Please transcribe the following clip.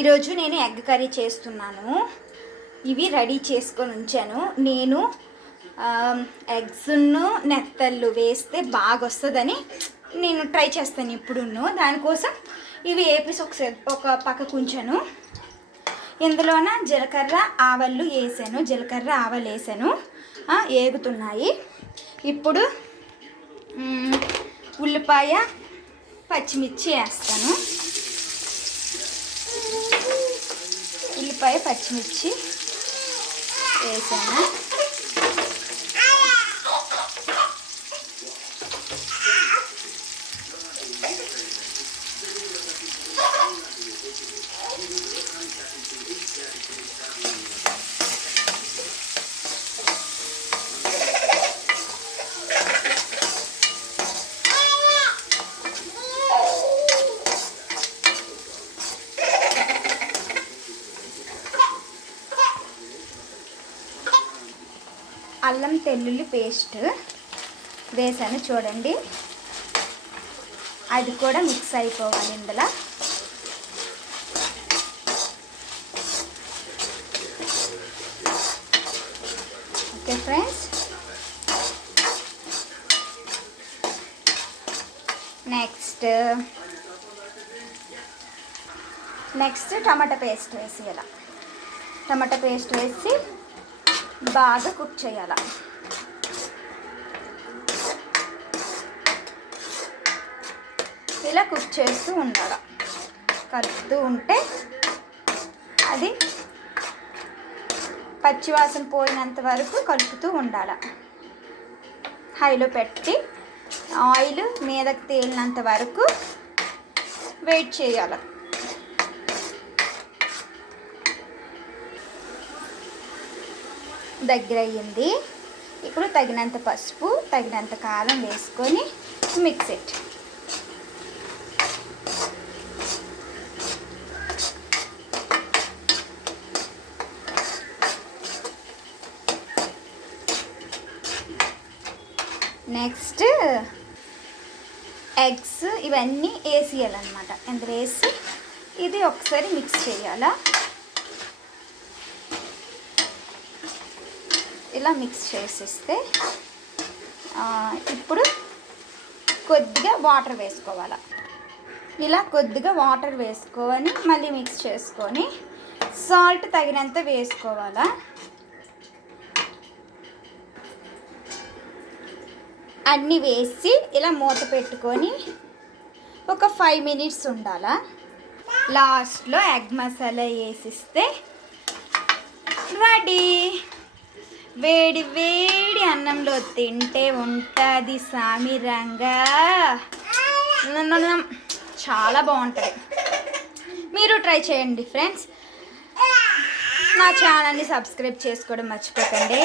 ఈరోజు నేను egg curry చేస్తున్నాను. ఇవి రెడీ చేసుకొని ఉంచాను. నేను ఎగ్స్ను నెత్తళ్ళు వేస్తే బాగా వస్తుందని నేను ట్రై చేస్తాను ఇప్పుడును. దానికోసం ఇవి వేపేసి ఒక పక్కకు ఉంచాను. ఇందులోన జీలకర్ర ఆవాలు వేసాను. ఏగుతున్నాయి. ఇప్పుడు ఉల్లిపాయ పచ్చిమిర్చి వేస్తాను. ఉల్లిపాయ పచ్చిమిర్చి వేసాను. అల్లం తెల్లుల్లి పేస్ట్ వేసాను చూడండి. అది కూడా మిక్స్ అయిపోవాలి ఇందులో. ఓకే ఫ్రెండ్స్, నెక్స్ట్ టమాటా పేస్ట్ వేసి టమాటా పేస్ట్ వేసి బాగా కుక్ చేయాలి. ఇలా కుక్ చేస్తూ ఉండాలి. కలుపుతూ ఉంటే అది పచ్చివాసన పోయినంత వరకు కలుపుతూ ఉండాలి. హైలో పెట్టి ఆయిల్ మీదకి తేలినంత వరకు వెయిట్ చేయాలి. దగ్గర అయ్యింది. ఇప్పుడు తగినంత పసుపు, తగినంత కారం వేసుకొని మిక్స్ ఇట్. నెక్స్ట్ ఎగ్స్ ఇవన్నీ వేసేయాలన్నమాట. ఇందులో వేసి ఇది ఒకసారి మిక్స్ చేయాలా. ఇలా మిక్స్ చేసేస్తే ఇప్పుడు కొద్దిగా వాటర్ వేసుకోవాలి. ఇలా కొద్దిగా వాటర్ వేసుకొని మళ్ళీ మిక్స్ చేసుకొని సాల్ట్ తగినంత వేసుకోవాలా. అన్నీ వేసి ఇలా మూత పెట్టుకొని ఒక 5 minutes ఉండాలా. లాస్ట్లో ఎగ్ మసాలా వేసిస్తే రెడీ. వేడి వేడి అన్నంలో తింటే ఉంటుంది సామిరంగా. చాలా బాగుంటుంది. మీరు ట్రై చేయండి ఫ్రెండ్స్. నా ఛానల్ని సబ్స్క్రైబ్ చేసుకోవడం మర్చిపోకండి.